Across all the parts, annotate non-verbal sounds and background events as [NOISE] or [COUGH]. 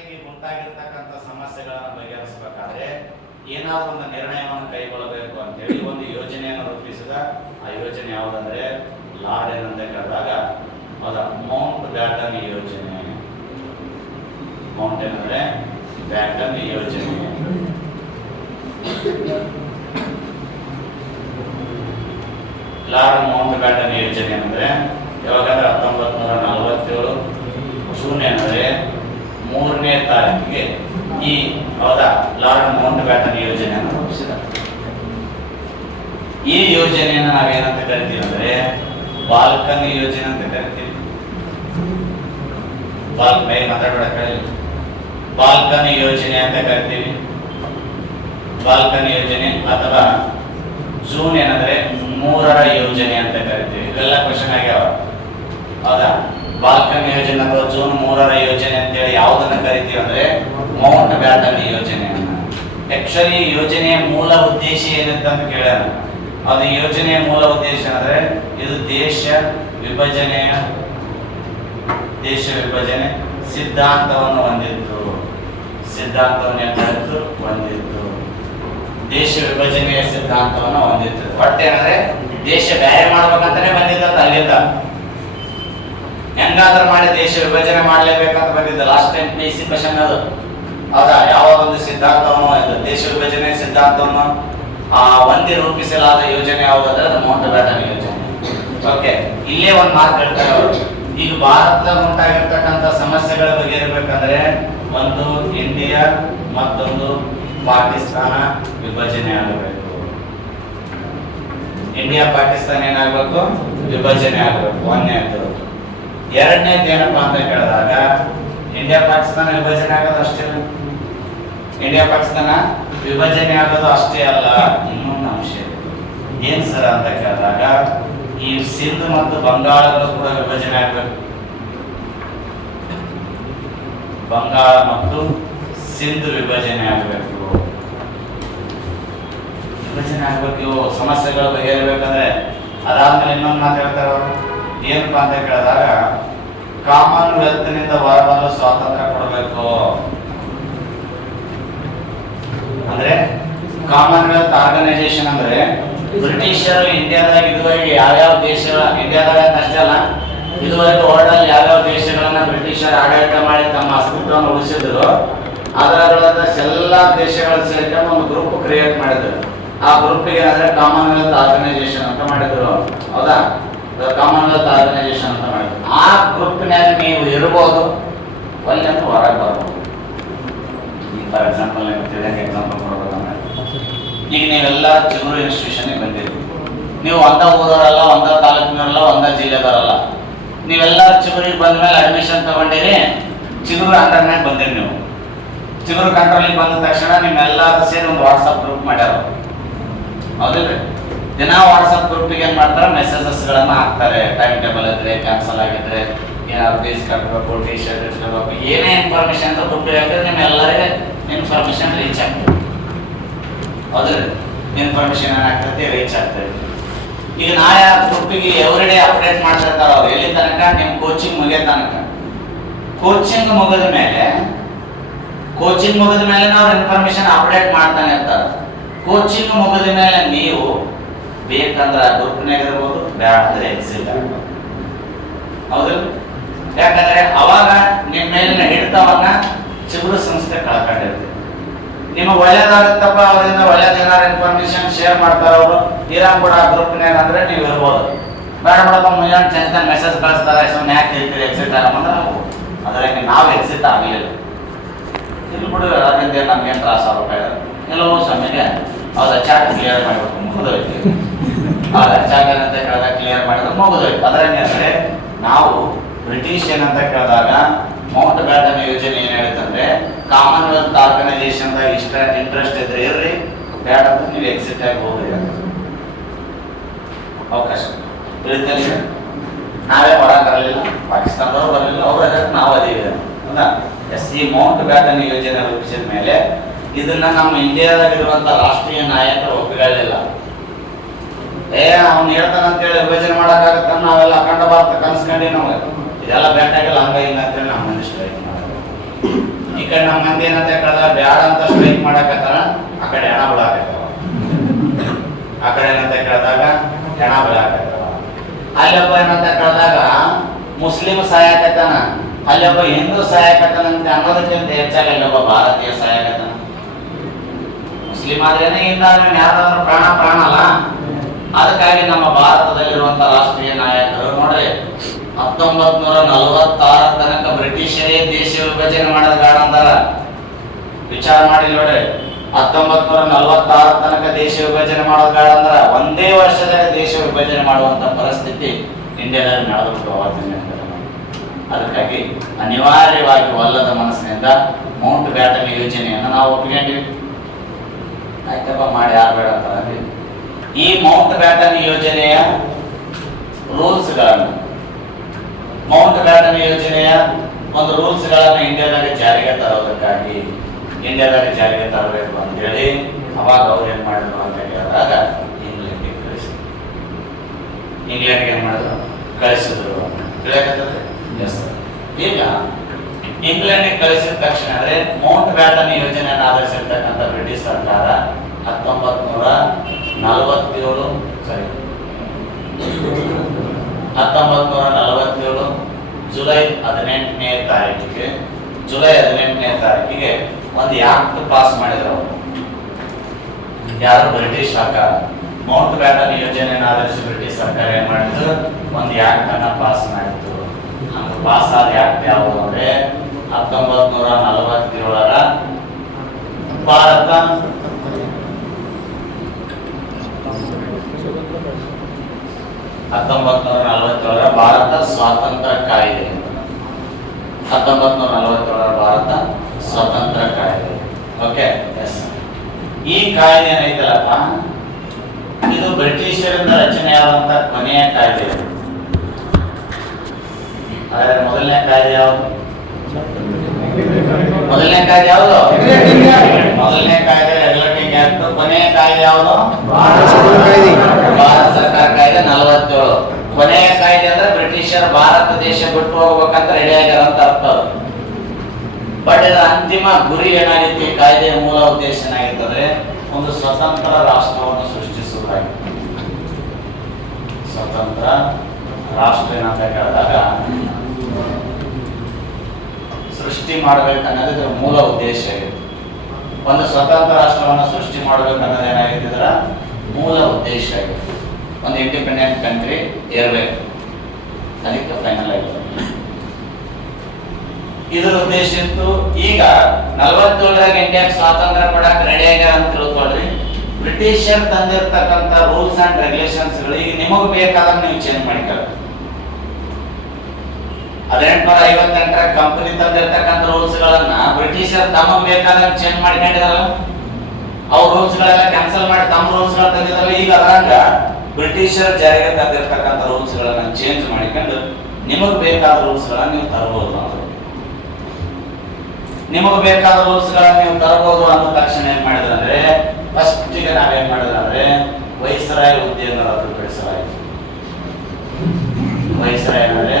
ಭಾಷೆಗೆ ಉಂಟಾಗಿರ್ತಕ್ಕಂಥ ಸಮಸ್ಯೆಗಳನ್ನು ಬಗೆಹರಿಸಬೇಕಾದ್ರೆ ಏನಾದರೂ ಒಂದು ನಿರ್ಣಯವನ್ನು ಕೈಗೊಳ್ಳಬೇಕು ಅಂತ ಹೇಳಿ ಒಂದು ಯೋಜನೆಯನ್ನು ರೂಪಿಸಿದ. ಆ ಯೋಜನೆ ಯಾವುದಂದ್ರೆ ಲಾರ್ಡ್ ಏನಂತ ಕೇಳಿದಾಗ ಹೌದಾ ಮೌಂಟ್ ಬ್ಯಾಟನ್ ಯೋಜನೆ. ಮೌಂಟ್ ಏನಂದ್ರೆ ಬ್ಯಾಟನ್ ಯೋಜನೆ. ಲಾರ್ಡ್ ಮೌಂಟ್ ಬ್ಯಾಟನ್ ಯೋಜನೆ ಅಂದ್ರೆ ಯಾವಾಗಂದ್ರೆ ಹತ್ತೊಂಬತ್ತು ನೂರ ನಲವತ್ತೇಳು ಶೂನ್ಯ ಏನಂದ್ರೆ ಮೂರನೇ ತಾರೀಕಿಗೆ ಈ, ಹೌದಾ, ಲಾರ್ಡ್ ಮೌಂಟ್ ಬ್ಯಾಟನ್ ಯೋಜನೆಯನ್ನು ರೂಪಿಸಿದ ಈ ಯೋಜನೆಯನ್ನು ನಾವೇನಂತ ಕರಿತೀವಿ ಅಂದ್ರೆ, ಬಾಲ್ಕನ್ ಯೋಜನೆ ಅಂತ ಕರಿತೀವಿ. ಬಾಲ್ ಮೈ ಮಾತಾಡಬೇಡ, ಕಳಿ. ಬಾಲ್ಕನ್ ಯೋಜನೆ ಅಂತ ಕರಿತೀವಿ. ಬಾಲ್ಕನ್ ಯೋಜನೆ ಅಥವಾ ಜೂನ್ ಏನಂದ್ರೆ ಮೂರರ ಯೋಜನೆ ಅಂತ ಕರಿತೀವಿ. ಇವೆಲ್ಲ ಕ್ವಶನ್ ಆಗ್ಯಾವ. ಹೌದಾ? ಬಾಲ್ಕನ್ ಯೋಜನೆ ಅಥವಾ ಜೂನ್ ಮೂರರ ಯೋಜನೆ ಅಂತೇಳಿ ಯಾವುದನ್ನ ಕರಿತೀವಿ ಅಂದ್ರೆ ಮೌಂಟ್ ಬ್ಯಾಟನ್ ಯೋಜನೆಯನ್ನ ಆಕ್ಚುಲಿ ಯೋಜನೆಯ ಮೂಲ ಉದ್ದೇಶ ಏನಂತ ಕೇಳ್ಯಾರ ಅದು ಯೋಜನೆಯ ಮೂಲ ಉದ್ದೇಶ ಅಂದ್ರೆ ಇದು ದೇಶ ವಿಭಜನೆಯ ದೇಶ ವಿಭಜನೆ ಸಿದ್ಧಾಂತವನ್ನು ಹೊಂದಿತ್ತು ಸಿದ್ಧಾಂತವನ್ನು ಮಾಡಿತ್ತು ಹೊಂದಿತ್ತು ದೇಶ ವಿಭಜನೆಯ ಸಿದ್ಧಾಂತವನ್ನು ಹೊಂದಿತ್ತು. ಒಟ್ಟೇನಂದ್ರೆ ದೇಶ ಬ್ಯಾರೆ ಮಾಡ್ಬೇಕಂತಾನೆ ಬಂದಿದ್ದ ಅಲ್ಲಿಂದ. ಹೆಂಗಾದ್ರೂ ಮಾಡಿ ದೇಶ ವಿಭಜನೆ ಮಾಡ್ಲೇಬೇಕಂತ ಬಂದಿದ್ದ last time P C question ಅದು. ಹೌದಾ ಯಾವ ಒಂದು ಸಿದ್ಧಾಂತವನ್ನು ದೇಶ ವಿಭಜನೆ ಸಿದ್ಧಾಂತವನ್ನು, ಆ, ಒಂದೇ ರೂಪಿಸಲಾದ ಯೋಜನೆ ಯಾವುದಂದ್ರೆ ಅದು ಮೌಂಟ್ ಬ್ಯಾಟನ್ ಯೋಜನೆ. ಓಕೆ ಇಲ್ಲೇ ಒಂದು ಮಾತು ಹೇಳ್ತಾರೆ ಅವರು. ಈಗ ಭಾರತದಾಗ ಉಂಟಾಗಿರ್ತಕ್ಕಂಥ ಸಮಸ್ಯೆಗಳ ಬಗ್ಗೆ ಇರಬೇಕಂದ್ರೆ ಒಂದು ಇಂಡಿಯಾ ಮತ್ತೊಂದು ಪಾಕಿಸ್ತಾನ ವಿಭಜನೆ ಆಗಬೇಕು. ಇಂಡಿಯಾ ಪಾಕಿಸ್ತಾನ ಏನಾಗಬೇಕು? ವಿಭಜನೆ ಆಗಬೇಕು. ಒಂದೇ ಎರಡನೇದು ಏನಪ್ಪಾ ಅಂತ ಕೇಳಿದಾಗ ಇಂಡಿಯಾ ಪಾಕಿಸ್ತಾನ ವಿಭಜನೆ ಆಗೋದು ಅಷ್ಟೇ? ಇಂಡಿಯಾ ಪಾಕಿಸ್ತಾನ ವಿಭಜನೆ ಆಗೋದು ಅಷ್ಟೇ ಅಲ್ಲ, ಇನ್ನೊಂದು ಅಂಶ. ಏನ್ ಸರ್ ಅಂತ ಕೇಳಿದಾಗ, ಈ ಸಿಂಧ್ ಮತ್ತು ಬಂಗಾಳಗಳು ಕೂಡ ವಿಭಜನೆ ಆಗಬೇಕು. ಬಂಗಾಳ ಮತ್ತು ಸಿಂಧ್ ವಿಭಜನೆ ಆಗಬೇಕು. ವಿಭಜನೆ ಆಗ್ಬೇಕು, ಇವು ಸಮಸ್ಯೆಗಳು ಬಗೆಹರಿಬೇಕಂದ್ರೆ ಅದಾದ್ಮೇಲೆ ಇನ್ನೊಂದು ಮಾತಾಡ್ತಾರೆ ಅವರು. ಏನಪ್ಪಾ ಅಂತ ಕೇಳಿದಾಗ ಕಾಮನ್ವೆಲ್ತ್ನಿಂದ ಹೊರಬರಲು ಸ್ವಾತಂತ್ರ್ಯ ಕೊಡಬೇಕು. ಅಂದ್ರೆ ಕಾಮನ್ವೆಲ್ತ್ ಆರ್ಗನೈಸೇಷನ್ ಅಂದ್ರೆ ಬ್ರಿಟಿಷರು ಇಂಡಿಯಾದಾಗ ಇದುವರೆಗೆ ಯಾವ್ಯಾವ ದೇಶಗಳ ಇಂಡಿಯಾದಾಗ ಅಷ್ಟೇ ಅಲ್ಲ, ಇದುವರೆಗೆ ವರ್ಲ್ಡ್ ಅಲ್ಲಿ ಯಾವ್ಯಾವ ದೇಶಗಳನ್ನ ಬ್ರಿಟಿಷರು ಆಡಳಿತ ಮಾಡಿ ತಮ್ಮ ಅಸ್ತಿತ್ವವನ್ನು ಉಳಿಸಿದ್ರು ಅದರೊಳಗ ಎಲ್ಲಾ ದೇಶಗಳ ಸೇರ್ಕೊಂಡು ಒಂದು ಗ್ರೂಪ್ ಕ್ರಿಯೇಟ್ ಮಾಡಿದ್ರು. ಆ ಗ್ರೂಪ್ ಏನಂದ್ರೆ ಕಾಮನ್ವೆಲ್ತ್ ಆರ್ಗನೈಸೇಷನ್ ಅಂತ ಮಾಡಿದ್ರು. ಹೌದಾ? ಕಾಮನ್ವೆಲ್ತ್ ಆರ್ಗನೈಸೇಷನ್ ಅಂತ ಮಾಡಿದ್ರು. ಆ ಗ್ರೂಪ್ನಲ್ಲಿ ನೀವು ಇರ್ಬೋದು. ಒಳ್ಳೆ ಅಂತ ಹೊರಗೆ ಬರ್ಬೋದು. ಈಗ ಫಾರ್ ಎಕ್ಸಾಂಪಲ್ ನಿಮ್ಗೆ ಎಕ್ಸಾಂಪಲ್ ಕೊಡ್ಬೇಕಂದ್ರೆ ಈಗ ನೀವೆಲ್ಲ ಚಿಗುರು ಇನ್ಸ್ಟಿಟ್ಯೂಷನ್ಗೆ ಬಂದಿರಿ. ನೀವು ಒಂದ ಊರವರಲ್ಲ, ಒಂದ ತಾಲೂಕಿನವರಲ್ಲ, ಒಂದ ಜಿಲ್ಲೆದವರಲ್ಲ. ನೀವೆಲ್ಲ ಚಿಗುರಿಗೆ ಬಂದ ಮೇಲೆ ಅಡ್ಮಿಷನ್ ತಗೊಂಡಿರಿ, ಚಿಗುರು ಅಂಡರ್ನಾಗ ಬಂದಿರಿ ನೀವು. ಚಿಗುರು ಕಂಟ್ರೋಲಿಗೆ ಬಂದ ತಕ್ಷಣ ನಿಮ್ಮೆಲ್ಲರೂ ಸೇರಿ ಒಂದು ವಾಟ್ಸಪ್ ಗ್ರೂಪ್ ಮಾಡ್ಯಾರ ಹೌದಿಲ್ರಿ? ದಿನ ವಾಟ್ಸಪ್ ಗ್ರೂಪಿಗೆ ಏನ್ ಮಾಡ್ತಾರೆ? ಮೆಸೇಜಸ್ ಗಳನ್ನ ಹಾಕ್ತಾರೆ. ಟೈಮ್ ಟೇಬಲ್ ಇದ್ರೆ ಕ್ಯಾನ್ಸಲ್ ಆಗಿದ್ರೆ ಫೀಸ್ ಕಟ್ಟಬೇಕು ಟಿ ಶರ್ಟ್ ಇಟ್ಕೋಬೇಕು, ಏನೇ ಇನ್ಫಾರ್ಮೇಶನ್ ಅಂತ ಗ್ರೂಪ್ ನಿಮ್ ಎಲ್ಲರಿಗೆ ಇನ್ಫಾರ್ಮೇಶನ್ ರೀಚ್ ಆಗ್ತದೆ. ಹೌದ್ರಿ ಇನ್ಫಾರ್ಮೇಶನ್ ಏನಾಗ್ತೈತಿ ರೀಚ್ ಆಗ್ತೈತಿ? ಈಗ ನಾಳೆ ಆ ಗ್ರೂಪಿಗೆ ಎವ್ರಿ ಡೇ ಅಪ್ಡೇಟ್ ಮಾಡ್ತಿರ್ತಾರ ಅವ್ರು ಎಲ್ಲಿ ತನಕ? ನಿಮ್ ಕೋಚಿಂಗ್ ಮುಗಿಯೋ ತನಕ. ಕೋಚಿಂಗ್ ಮುಗಿದ ಮೇಲೆ ಕೋಚಿಂಗ್ ಮುಗಿದ ಮೇಲೆ ಅವ್ರು ಇನ್ಫಾರ್ಮೇಶನ್ ಅಪ್ಡೇಟ್ ಮಾಡ್ತಾನೆ ಇರ್ತಾರೆ. ಕೋಚಿಂಗ್ ಮುಗಿದ ಮೇಲೆ ನೀವು ಬೇಕಂದ್ರೆ ಗ್ರೂಪ್ನಾಗ ಇರ್ಬೋದು ಬೇಡ ಅಂದ್ರೆ ಎಕ್ಸಿಟ್ ಹೌದು? ಹೌದಿಲ್ಲ ಯಾಕಂದ್ರೆ ಅವಾಗ ನಿಮ್ಮ ಮೇಲಿನ ಹಿಡಿತವನ್ನ ಚಿಗುರು ಸಂಸ್ಥೆ ಕಳ್ಕೊಂಡಿರ್ತದೆ ನಿಮಗೆ ಒಳ್ಳೇದಾಗುತ್ತಪ್ಪ, ಅವರಿಂದ ಒಳ್ಳೇದೇನಾರು ಇನ್ಫಾರ್ಮೇಶನ್ ಶೇರ್ ಮಾಡ್ತಾರ ಅವರು ಇರೋ ಕೂಡ ಗ್ರೂಪ್ನಾಗ ಅಂದ್ರೆ ನೀವು ಇರ್ಬೋದು. ಬೇಡ ಬಿಡಪ್ಪ ಮುಂಜಾನೆ ಚಂದ ಮೆಸೇಜ್ ಕಳಿಸ್ತಾರೆ ಸುಮ್ಮನೆ ಯಾಕೆ ಹೇಳ್ತೀರಿ ಎಕ್ಸಿಟ್ ಆಗಂದ್ರೆ ನಾವು ಅದ್ರಾಗೆ ನಾವು ಎಕ್ಸಿಟ್ ಆಗಲಿಲ್ಲ. ಇಲ್ಲಿ ಬಿಡು, ಅದರಿಂದ ನಮ್ಗೆ ತ್ರಾಸ ಆಗ್ಬೇಕಾದ್ರೆ ಕೆಲವು ಸಮಯಕ್ಕೆ ಹೌದಾ ಚಾರ್ಟ್ ಕ್ಲಿಯರ್ ಮಾಡಬೇಕು ಮುಗಿದೋಯ್ತು. [LAUGHS] ಹೌದಾ ಚಾಕ್ ಏನಂತ ಕೇಳಿದಾಗ ಕ್ಲಿಯರ್ ಮಾಡಿದ್ರೆ ಮುಗಿದೋಯ್ತು. ಅದರಲ್ಲಿ ಅಂದ್ರೆ ನಾವು ಬ್ರಿಟಿಷ್ ಏನಂತ ಕೇಳಿದಾಗ ಮೌಂಟ್ ಬ್ಯಾಟನ್ ಯೋಜನೆ ಏನ್ ಹೇಳುತ್ತಂದ್ರೆ ಕಾಮನ್ವೆಲ್ತ್ ಆರ್ಗನೈಸೇಷನ್ ಇಷ್ಟ ಇಂಟ್ರೆಸ್ಟ್ ಇದ್ರೆ ಇರ್ರಿ ಬೇಡ ಅಂತ ನೀವು ಎಕ್ಸಿಟ್ ಆಗಿ ಹೋಗ್ರಿ ಅವಕಾಶ. ತಿಳಿತಲ್ಲ ನಾವೇ ಹೊರಗೆ ಬರಲಿಲ್ಲ ಪಾಕಿಸ್ತಾನದವರು ಬರಲಿಲ್ಲ ಅವ್ರ ನಾವು ಇದೆ ಹೌದಾ? ಎಸ್ ಈ ಮೌಂಟ್ ಬ್ಯಾಟನ್ ಯೋಜನೆ ರೂಪಿಸಿದ ಮೇಲೆ ಇದನ್ನ ನಮ್ಮ ಇಂಡಿಯಾದಾಗಿರುವಂತ ರಾಷ್ಟ್ರೀಯ ನಾಯಕರು ಒಪ್ಪಿಕೊಳ್ಳಿಲ್ಲ ಏ, ಅವ್ನು ಹೇಳ್ತಾನ ಅಂತೇಳಿ ವಿಭಜನೆ ಮಾಡಕ್ಕಾಗತ್ತ ನಾವೆಲ್ಲ ಅಖಂಡ ಭಾರತ ಕನ್ಸ್ಕೊಂಡಿ ನಾವು. ಇದೆಲ್ಲ ಬೆಟ್ಟಾಗಿಲ್ಲ ಹಂಗ ಹಿಂಗ ಅಂತೇಳಿ ನಮ್ಮ ಮನುಷ್ಯ ಈ ಕಡೆ ನಮ್ಮ ಮಂದಿ ಏನಂತ ಕಳೆದ ಬ್ಯಾಡ ಅಂತ ಸ್ಟ್ರೈಕ್ ಮಾಡಕತ್ತಾರ ಆ ಕಡೆ ಹೆಣ ಬಿಡಾಕತ್ತಾವ ಆ ಕಡೆ ಏನಂತ ಕೇಳಿದಾಗ ಹೆಣ ಅಲ್ಲೊಬ್ಬ ಏನಂತ ಕೇಳಿದಾಗ, ಮುಸ್ಲಿಂ ಅಲ್ಲಿ ಅಲ್ಲೊಬ್ಬ ಹಿಂದೂ ಸಹಾಯಕತನ ಅಂತ ಅನ್ನೋದಕ್ಕಿಂತ ಹೆಚ್ಚಾಗಿ ಅಲ್ಲೊಬ್ಬ ಭಾರತೀಯ ಸಹಾಯಕತಾನ. ಮುಸ್ಲಿಂ ಆದ್ರೇನೆ ಹಿಂದಾದ್ರೆ ಯಾರಾದ್ರೂ ಪ್ರಾಣ ಪ್ರಾಣ ಅಲ್ಲ? ಅದಕ್ಕಾಗಿ ನಮ್ಮ ಭಾರತದಲ್ಲಿರುವಂತ ರಾಷ್ಟ್ರೀಯ ನಾಯಕರು ನೋಡ್ರಿ ಹತ್ತೊಂಬತ್ ನೂರ ನಲವತ್ತಾರ ತನಕ ಬ್ರಿಟಿಷರೇ ದೇಶ ವಿಭಜನೆ ಮಾಡೋದ್ ಬೇಡ ಅಂದಾರ ವಿಚಾರ ಮಾಡಿ ನೋಡ್ರಿ ಹತ್ತೊಂಬತ್ ನೂರ ನಲವತ್ತಾರ ತನಕ ದೇಶ ವಿಭಜನೆ ಮಾಡೋದ್ ಬೇಡ ಅಂದ್ರ ಒಂದೇ ವರ್ಷದಲ್ಲಿ ದೇಶ ವಿಭಜನೆ ಮಾಡುವಂತ ಪರಿಸ್ಥಿತಿ ಇಂಡಿಯಾದಲ್ಲಿ ನಡೆದ್ಬಿಟ್ಟು ಅವತ್ತಿನ ಅದಕ್ಕಾಗಿ ಅನಿವಾರ್ಯವಾಗಿ ಒಲ್ಲದ ಮನಸ್ಸಿನಿಂದ ಮೌಂಟ್ ಬ್ಯಾಟನ್ ಯೋಜನೆಯನ್ನು ನಾವು ಒಪ್ಪಿಕೊಂಡಿವಿ. ಆಯ್ತಪ್ಪ, ಮಾಡಿ, ಯಾರು ಬೇಡ ಅಂತಾರೆ ಈ ಮೌಂಟ್ ಬ್ಯಾಟನ್ ಯೋಜನೆಯ ರೂಲ್ಸ್ಗಳನ್ನು, ಮೌಂಟ್ ಬ್ಯಾಟನ್ ಯೋಜನೆಯ ಒಂದು ರೂಲ್ಸ್ಗಳನ್ನು ಇಂಡಿಯಾದಾಗ ಜಾರಿಗೆ ತರೋದಕ್ಕಾಗಿ, ಇಂಡಿಯಾದಾಗ ಜಾರಿಗೆ ತರಬೇಕು ಅಂತ ಹೇಳಿ ಅವಾಗ ಅವ್ರು ಏನ್ ಮಾಡಿದ್ರು ಅಂತ ಹೇಳಿದಾಗ ಇಂಗ್ಲೆಂಡ್ಗೆ ಕಳಿಸಿದ್ರು. ಇಂಗ್ಲೆಂಡ್ಗೆ ಏನ್ ಮಾಡಿದ್ರು? ಕಳಿಸಿದ್ರು ಈಗ ಇಂಗ್ಲೆಂಡ್ಗೆ ಕಳಿಸಿದ ತಕ್ಷಣ ಅಂದ್ರೆ ಮೌಂಟ್ ಬ್ಯಾಟನ್ ಯೋಜನೆಯನ್ನು ಆಧರಿಸಿರ್ತಕ್ಕಂಥ ಬ್ರಿಟಿಷ್ ಸರ್ಕಾರ ಹತ್ತೊಂಬತ್ ನೂರ ನಲವತ್ತೇಳು ಸರಿ. ಹತ್ತೊಂಬತ್ತು ನೂರ ನಲವತ್ತೇಳು ಜುಲೈ ಹದಿನೆಂಟನೇ ತಾರೀಕಿಗೆ, ಜುಲೈ ಹದಿನೆಂಟನೇ ತಾರೀಕಿಗೆ ಒಂದು ಆಕ್ಟ್ ಪಾಸ್ ಮಾಡಿದ್ರು ಅವರು. ಯಾರು ಬ್ರಿಟಿಷ್ ಸರ್ಕಾರ ಮೌಂಟ್ ಬ್ಯಾಟನ್ ಯೋಜನೆಯನ್ನು ಆಧರಿಸಿ ಬ್ರಿಟಿಷ್ ಸರ್ಕಾರ ಏನ್ ಮಾಡಿದ್ರು ಒಂದು ಆಕ್ಟ್ ಅನ್ನ ಪಾಸ್ ಮಾಡಿತ್ತು. ಹಂಗ ಪಾಸ್ ಆದ ಆಕ್ಟ್ ಯಾವುದು ಅಂದ್ರೆ ಹತ್ತೊಂಬತ್ ನೂರ ನಲವತ್ತೇಳರ ಭಾರತ ಹತ್ತೊಂಬತ್ ನೂರ ನಲವತ್ತೇಳರ ಭಾರತ ಸ್ವಾತಂತ್ರ್ಯ ಕಾಯ್ದೆ ಹತ್ತೊಂಬತ್ ನೂರ ನಲವತ್ತೇಳರ ಭಾರತ ಸ್ವಾತಂತ್ರ್ಯ ಕಾಯ್ದೆ ಓಕೆ ಈ ಕಾಯ್ದೆ ಏನೈತಲ್ಲಪ್ಪ? ಇದು ಬ್ರಿಟಿಷರಿಂದ ರಚನೆಯಾದಂತ ಕೊನೆಯ ಕಾಯ್ದೆ. ಹಾಗಾದ್ರೆ ಮೊದಲನೇ ಕಾಯ್ದೆ ಯಾವುದು? ಮೊದಲನೇ ಕಾಯ್ದೆ ಯಾವುದು? ಮೊದಲನೇ ಕಾಯ್ದೆ ಆಕ್ಟ್ ಕೊನೆಯ ಕಾಯ್ದೆ ಯಾವುದು? ಭಾರತ ಸರ್ಕಾರ ಕಾಯ್ದೆ. ಭಾರತ ಸರ್ಕಾರ ಕಾಯ್ದೆ ನಲವತ್ತೇಳು. ಕೊನೆಯ ಕಾಯ್ದೆ ಅಂದ್ರೆ ಬ್ರಿಟಿಷರ್ ಭಾರತ ದೇಶ ಬಿಟ್ಟು ಹೋಗ್ಬೇಕಂತ ರೆಡಿ ಆಗ್ಯಾರ ಅಂತ ಅರ್ಥ ಬಟ್ ಇದರ ಅಂತಿಮ ಗುರಿ ಏನಾಗಿತ್ತು? ಈ ಕಾಯ್ದೆಯ ಮೂಲ ಉದ್ದೇಶ ಏನಾಗಿರ್ತದೆ? ಒಂದು ಸ್ವತಂತ್ರ ರಾಷ್ಟ್ರವನ್ನು ಸೃಷ್ಟಿಸುವುದಾಗಿತ್ತು ಸ್ವತಂತ್ರ ರಾಷ್ಟ್ರ ಏನಂತ ಕೇಳಿದಾಗ ಸೃಷ್ಟಿ ಮಾಡ್ಬೇಕನ್ನೋದು ಇದರ ಮೂಲ ಉದ್ದೇಶ ಇತ್ತು ಒಂದು ಸ್ವತಂತ್ರ ರಾಷ್ಟ್ರವನ್ನು ಸೃಷ್ಟಿ ಮಾಡಬೇಕನ್ನೋದು ಇದರ ಮೂಲ ಉದ್ದೇಶ ಆಗಿತ್ತು. ಒಂದು ಇಂಡಿಪೆಂಡೆಂಟ್ ಕಂಟ್ರಿ ಇರಬೇಕು. ಅದಕ್ಕೆ ಫೈನಲ್ ಆಯ್ತು ಇದರ ಉದ್ದೇಶ ಇತ್ತು. ಈಗ ನಲವತ್ತೇಳರಾಗ ಇಂಡಿಯಾಕ್ ಸ್ವಾತಂತ್ರ್ಯ ಕೊಡಕ್ ರೆಡಿ ಆಗ್ಯಾರ ಅಂತ ತಿಳ್ಕೊಳ್ರಿ. ಬ್ರಿಟಿಷರ್ ತಂದಿರ್ತಕ್ಕಂಥ ರೂಲ್ಸ್ ಅಂಡ್ ಈಗ ನಿಮಗ್ ಬೇಕಾದಾಗ ನೀವು ಚೇಂಜ್ ಮಾಡಿಕೊಳ್ಳಿ ಹದಿನೆಂಟುನೂರ ಐವತ್ತೆಂಟರ ಕಂಪನಿ ತಂದಿರ್ತಕ್ಕಂಥ ರೂಲ್ಸ್ ಗಳನ್ನ ಬ್ರಿಟಿಷರ್ ತಮಗ್ ಬೇಕಾದಾಗ ಚೇಂಜ್ ಮಾಡ್ಕೊಂಡಿದಾರಲ್ಲ? ಅವ್ರ ರೂಲ್ಸ್ ಗಳೆಲ್ಲ ಕ್ಯಾನ್ಸಲ್ ಮಾಡಿ ತಮ್ಮ ರೂಲ್ಸ್ಗಳು ತಂದಿದ್ರಲ್ಲ? ಈಗ ಅದ್ರಂಗ ಬ್ರಿಟಿಷರ್ ಜಾರಿಗೆ ತಂದಿರತಕ್ಕಂಥ ರೂಲ್ಸ್ ಚೇಂಜ್ ಮಾಡಿಕೊಂಡು ನಿಮಗ್ ಬೇಕಾದ ರೂಲ್ಸ್ ಗಳನ್ನ ನೀವು ತರಬಹುದು ನಿಮಗೆ ಬೇಕಾದ ರೂಲ್ಸ್ ಗಳನ್ನ ನೀವು ತರಬಹುದು ಅಂದ ತಕ್ಷಣ ಏನ್ ಮಾಡಿದ್ರಂದ್ರೆ ಫಸ್ಟ್ಗೆ ನಾವೇನ್ ಮಾಡಿದ್ರಂದ್ರೆ ವೈಸರಾಯ ಹುದ್ದೆಯನ್ನು ರದ್ದುಪಡಿಸಲಾಯಿತು ವೈಸರಾಯ ಅಂದ್ರೆ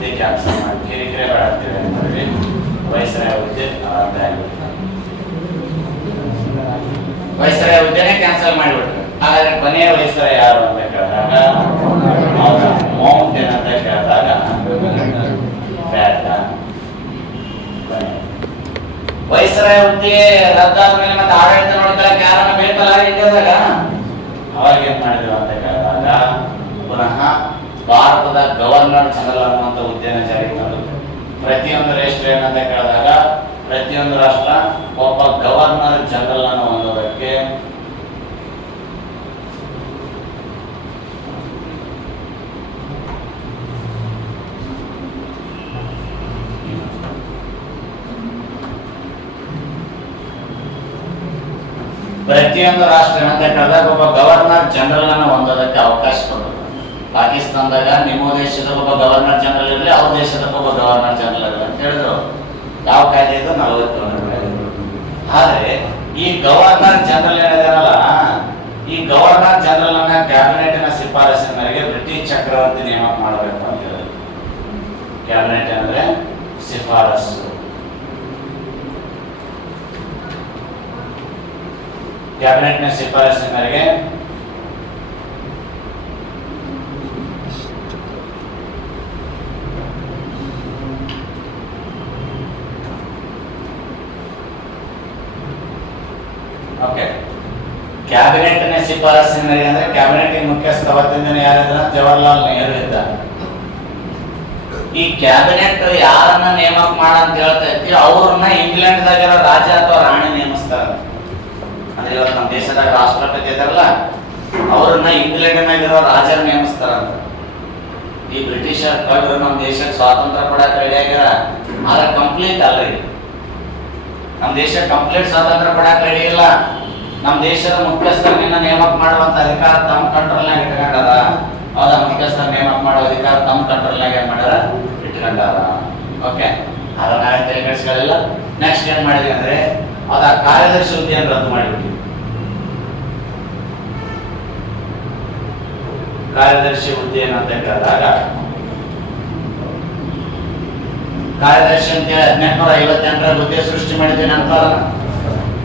ಹುದ್ದೆ ಕ್ಯಾನ್ಸಲ್ ಮಾಡಿ ಕಿರಿಕಿರಿ ಬೇಡ ಅಂತೀವಿ ಏನ್ ಮಾಡಿದ್ವಿ ವೈಸರಾಯ ಹುದ್ದೆ. ರದ್ದಾಗಿಬಿಡ್ತಾರೆ ವೈಸರಾಯ ಹುದ್ದೆನೇ ಕ್ಯಾನ್ಸಲ್ ಮಾಡಿಬಿಟ್ರು. ಹಾಗಾದ್ರೆ ಕೊನೆಯ ವೈಸರಾಯ ಯಾರು ಅಂತ ಕೇಳಿದಾಗ ಮೌಂಟೇನ್ ಅಂತ ಕೇಳಿದಾಗ ವಯಸ್ಸರಾಯ ಹುದ್ದೆ ರದ್ದಾದ ಮೇಲೆ ಮತ್ತೆ ಆಡಳಿತ ನೋಡಿದಾಗ ಯಾರನ್ನ ಬೇಕಲ್ಲ ಇಂಡಿಯಾದಾಗ ಅವಾಗ ಏನ್ ಮಾಡಿದ್ರು ಅಂತ ಕೇಳಿದಾಗ, ಪುನಃ ಭಾರತದ ಗವರ್ನರ್ ಜನರಲ್ ಅನ್ನುವಂತ ಉದ್ಯಮ ಜಾರಿಗೆ ತಂದರು ಪ್ರತಿಯೊಂದು ರಾಷ್ಟ್ರ ಏನಂತ ಕೇಳಿದಾಗ ಪ್ರತಿಯೊಂದು ರಾಷ್ಟ್ರ ಒಬ್ಬ ಗವರ್ನರ್ ಜನರಲ್ ಅನ್ನು ಹೊಂದೋದಕ್ಕೆ ಪ್ರತಿಯೊಂದು ರಾಷ್ಟ್ರ ಏನಂತ ಕೇಳಿದಾಗ ಒಬ್ಬ ಗವರ್ನರ್ ಜನರಲ್ ಅನ್ನು ಹೊಂದೋದಕ್ಕೆ ಅವಕಾಶ ಕೊಡೋದು ಪಾಕಿಸ್ತಾನದಾಗ ನಿಮ್ಮ ದೇಶದ ಒಬ್ಬ ಗವರ್ನರ್ ಜನರಲ್ ಇರಲಿ, ಅವ್ರ ದೇಶದ ಒಬ್ಬ ಗವರ್ನರ್ ಜನರಲ್ ಇರಲಿ ಅಂತ ಹೇಳಿದ್ರು. ಯಾವ ಕಾಯ್ದೆ ಇದು ನಲವತ್ತು ಆದ್ರೆ, ಈ ಗವರ್ನರ್ ಜನರಲ್ ಏನಿದಾರಲ್ಲ ಈ ಗವರ್ನರ್ ಜನರಲ್ ಅನ್ನ ಕ್ಯಾಬಿನೆಟ್ನ ಶಿಫಾರಸಿನ ಮೇರೆಗೆ ಬ್ರಿಟಿಷ್ ಚಕ್ರವರ್ತಿ ನೇಮಕ ಮಾಡಬೇಕು ಅಂತ ಹೇಳಿದ್ರು. ಕ್ಯಾಬಿನೆಟ್ ಅಂದ್ರೆ ಶಿಫಾರಸು ಕ್ಯಾಬಿನೆಟ್ನ ಶಿಫಾರಸಿನ ಮೇರೆಗೆ ಕ್ಯಾಬಿನೆಟ್ನ ಶಿಫಾರಸಿನ ಮೇರೆಗೆ ಅಂದ್ರೆ ಕ್ಯಾಬಿನೆಟ್ ಮುಖ್ಯಸ್ಥ ಅವತ್ತಿನ ಯಾರಿದ್ರ ಜವಾಹರ್ಲಾಲ್ ನೆಹರು ಇದ್ದ ಈ ಕ್ಯಾಬಿನೆಟ್ ಯಾರನ್ನ ನೇಮಕ ಮಾಡ ಅಂತ ಹೇಳ್ತಾ ಇರ್ತೀವಿ ಅವ್ರನ್ನ ಇಂಗ್ಲೆಂಡ್ದಾಗಿರೋ ರಾಜ ಅಥವಾ ರಾಣಿ ನೇಮಿಸ್ತಾರ. ಅಂದ್ರೆ ಇವತ್ತು ನಮ್ಮ ದೇಶದಾಗ ರಾಷ್ಟ್ರಪತಿ ಇದಾರಲ್ಲ ಅವ್ರನ್ನ ರಾಜರು ರಾಜರ ನೇಮಿಸ್ತಾರಂತ ಈ ಬ್ರಿಟಿಷರ್ ಕಳ್ರು ನಮ್ಮ ದೇಶಕ್ಕೆ ಸ್ವಾತಂತ್ರ್ಯ ಕೊಡಕ್ ರೆಡಿ ಆಗ್ಯಾರ ಆದ್ರೆ ಕಂಪ್ಲೀಟ್ ಅಲ್ರಿ. ನಮ್ಮ ದೇಶ ಕಂಪ್ಲೀಟ್ ಸ್ವಾತಂತ್ರ್ಯ ಕೊಡಕ್ ರೆಡಿ ಇಲ್ಲ. ನಮ್ಮ ದೇಶದ ಮುಖ್ಯಸ್ಥರನ್ನ ನೇಮಕ ಮಾಡುವಂತ ಅಧಿಕಾರ ತಮ್ಮ ಕಂಟ್ರೋಲ್ನಾಗ ಇಟ್ಕೊಂಡಾರ. ಹೌದಾ ಮುಖ್ಯಸ್ಥರ ನೇಮಕ ಮಾಡೋ ಅಧಿಕಾರ ತಮ್ಮ ಕಂಟ್ರೋಲ್ನಾಗ ಏನ್ ಮಾಡ್ಯಾರ? ಇಟ್ಕೊಂಡಾರ. ಓಕೆ. ಅದ ನಾವೇ ತಲೆ ಕೆಡಿಸ್ಕೊಳ್ಳಿಲ್ಲ ನೆಕ್ಸ್ಟ್ ಏನ್ ಮಾಡಿದ್ವಿ ಅಂದ್ರೆ ಅದ ಕಾರ್ಯದರ್ಶಿ ಹುದ್ದೆಯನ್ನು ರದ್ದು ಮಾಡಿದ್ವಿ ಕಾರ್ಯದರ್ಶಿ ಹುದ್ದೆ ಏನಂತ ಹೇಳಿದಾಗ ಕಾರ್ಯದರ್ಶಿ ಅಂತೇಳಿ ಹದಿನೆಂಟುನೂರ ಐವತ್ತೆಂಟರ ಹುದ್ದೆ ಸೃಷ್ಟಿ ಮಾಡಿದ್ವಿ ನಂತರ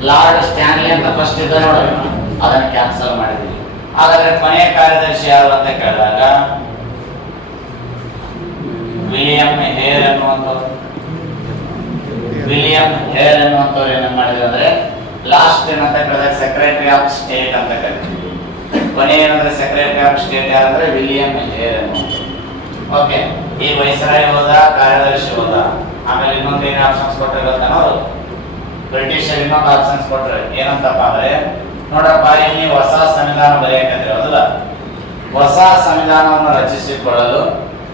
ಲಾರ್ಡ್ ಸ್ಟ್ಯಾನ್ಲಿ ಅಂತ ಫಸ್ಟ್ ಇದ್ದ ನೋಡಿ ಅದನ್ನ ಕ್ಯಾನ್ಸಲ್ ಮಾಡಿದ್ವಿ. ಹಾಗಾದ್ರೆ ಕೊನೆಯ ಕಾರ್ಯದರ್ಶಿ ಯಾರು ಅಂತ ಕೇಳಿದಾಗ ವಿಲಿಯಂ ಹೇರ್ ಅನ್ನುವಂಥವ್ರು. ವಿಲಿಯಂ ಹೇರ್ ಅನ್ನುವಂಥವ್ರು ಏನ ಮಾಡಿದ್ರು ಅಂದ್ರೆ ಲಾಸ್ಟ್ ಏನಂತ ಕೇಳಿದಾಗ ಸೆಕ್ರೆಟರಿ ಆಫ್ ಸ್ಟೇಟ್ ಅಂತ ಕರಿತೀವಿ. ಕೊನೆ ಏನಂದ್ರೆ ಸೆಕ್ರೆಟರಿ ಆಫ್ ಸ್ಟೇಟ್ ಯಾರಂದ್ರೆ ವಿಲಿಯಂ ಹೇರ್ ಓಕೆ ಈ ವೈಸರಾಯ್ ಹೋದ, ಕಾರ್ಯದರ್ಶಿ ಹೋದ, ಆಮೇಲೆ ಇನ್ನೊಂದು ಏನು ಆಪ್ಷನ್ಸ್ ಕೊಟ್ಟಿರೋ ಅವರು. ಬ್ರಿಟಿಷರ್ ಇನ್ನೊಂದು ಆಪ್ಷನ್ಸ್ ಕೊಟ್ರೆ. ಏನಂತಪ್ಪ ಅಂದ್ರೆ, ನೋಡಪ್ಪ, ಇಲ್ಲಿ ಹೊಸ ಸಂವಿಧಾನ ಬರೆಯಕಂದ್ರೆ ಹೊಸ ಸಂವಿಧಾನವನ್ನು ರಚಿಸಿಕೊಳ್ಳಲು